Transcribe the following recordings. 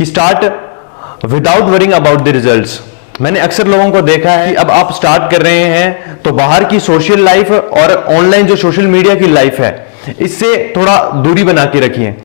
कि start without worrying about the results. मैंने अक्सर लोगों को देखा है कि अब आप स्टार्ट कर रहे हैं तो बाहर की सोशल लाइफ और ऑनलाइन जो सोशल मीडिया की लाइफ है, इससे थोड़ा दूरी बना के रखिए।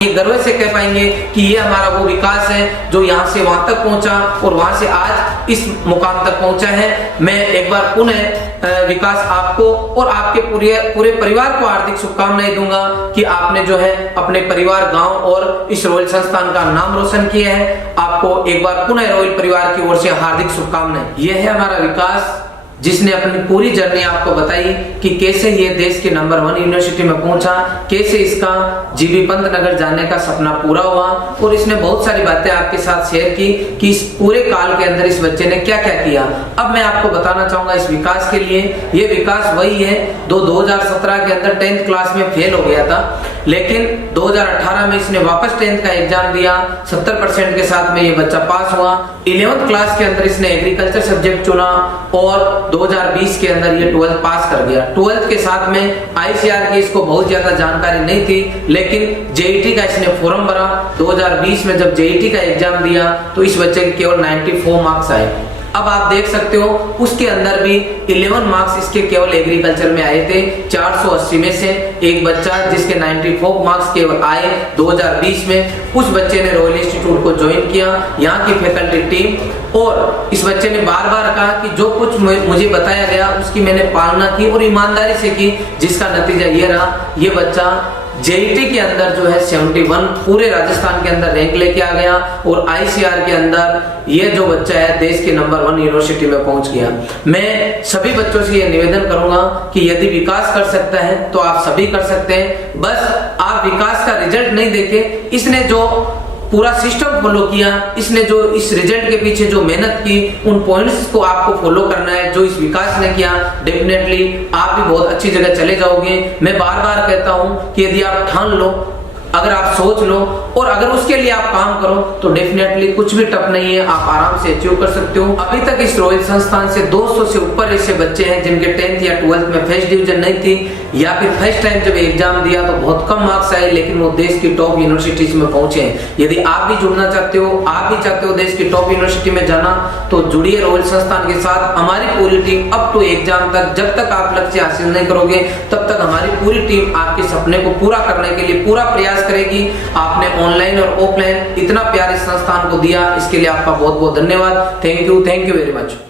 ये गर्व से कह पाएंगे कि ये हमारा वो विकास है जो यहाँ से वहां तक पहुंचा और वहां से आज इस मुकाम तक पहुंचा है। मैं एक बार पुनः विकास आपको और आपके पूरे परिवार को हार्दिक शुभकामनाएं दूंगा कि आपने जो है अपने परिवार, गांव और इस रॉयल संस्थान का नाम रोशन किया है। आपको एक बार पुनः रॉयल परिवार की ओर से हार्दिक शुभकामनाएं। यह है हमारा विकास जिसने अपनी पूरी जर्नी आपको बताई कि कैसे ये देश के नंबर 1 यूनिवर्सिटी में पहुंचा, कैसे इसका जीबी पंतनगर जाने का सपना पूरा हुआ और इसने बहुत सारी बातें आपके साथ शेयर की कि इस पूरे काल के अंदर इस बच्चे ने क्या क्या किया। अब मैं आपको बताना चाहूंगा इस विकास के लिए, ये विकास वही है 2017 के अंदर 10th क्लास में फेल हो गया था, लेकिन 2018 में इसने वापस 10th का एग्जाम दिया, 70% के साथ में ये बच्चा पास हुआ। 11th क्लास के अंदर इसने एग्रीकल्चर सब्जेक्ट चुना और 2020 के अंदर ये 12th पास कर गया। 12th के साथ में ICAR की इसको बहुत ज्यादा जानकारी नहीं थी, लेकिन JET का इसने फॉर्म भरा। 2020 में जब JET का एग्जाम दिया तो इस बच्चे के केवल 94 मार्क्स आए। अब आप देख सकते हो उसके अंदर भी 11 मार्क्स इसके केवल एग्रीकल्चर में आए थे 480 में से। एक बच्चा जिसके 94 मार्क्स केवल आए 2020 में, उस बच्चे ने रॉयल इंस्टीट्यूट को ज्वाइन किया, यहाँ की फैकल्टी टीम, और इस बच्चे ने बार बार कहा कि जो कुछ मुझे बताया गया उसकी मैंने पालना की और ईमानदारी से की, जिसका नतीजा ये रहा। ये बच्चा JET के अंदर जो है 71 पूरे राजस्थान के अंदर रैंक लेके आ गया और ICAR के अंदर ये जो बच्चा है देश के नंबर 1 यूनिवर्सिटी में पहुंच गया। मैं सभी बच्चों से ये निवेदन करूंगा कि यदि विकास कर सकता है तो आप सभी कर सकते हैं। बस आप विकास का रिजल्ट नहीं देखे, इसने जो पूरा सिस्टम फॉलो किया, इसने जो इस रिजल्ट के पीछे जो मेहनत की, उन पॉइंट्स को आपको फॉलो करना है जो इस विकास ने किया। डेफिनेटली आप भी बहुत अच्छी जगह चले जाओगे। मैं बार बार कहता हूं कि यदि आप ठान लो, अगर आप सोच लो और अगर उसके लिए आप काम करो तो डेफिनेटली कुछ भी टफ नहीं है, आप आराम से अचीव कर सकते हो। अभी तक इस रॉयल संस्थान से 200 से ऊपर ऐसे बच्चे हैं जिनके 10th या 12th में फर्स्ट डिवीजन नहीं थी, या फिर फर्स्ट टाइम जब एग्जाम दिया तो बहुत कम मार्क्स आए, लेकिन वो देश की टॉप यूनिवर्सिटीज में पहुंचे हैं। यदि आप भी जुड़ना चाहते हो, आप भी चाहते हो देश की टॉप यूनिवर्सिटी में जाना, तो जुड़िए रॉयल संस्थान के साथ। हमारी पूरी टीम अप टू एग्जाम तक, जब तक आप लक्ष्य हासिल नहीं करोगे तब तक हमारी पूरी टीम आपके सपने को पूरा करने के लिए पूरा प्रयास करेगी। आपने ऑनलाइन और ऑफलाइन इतना प्यार इस संस्थान को दिया, इसके लिए आपका बहुत बहुत धन्यवाद। Thank you very much.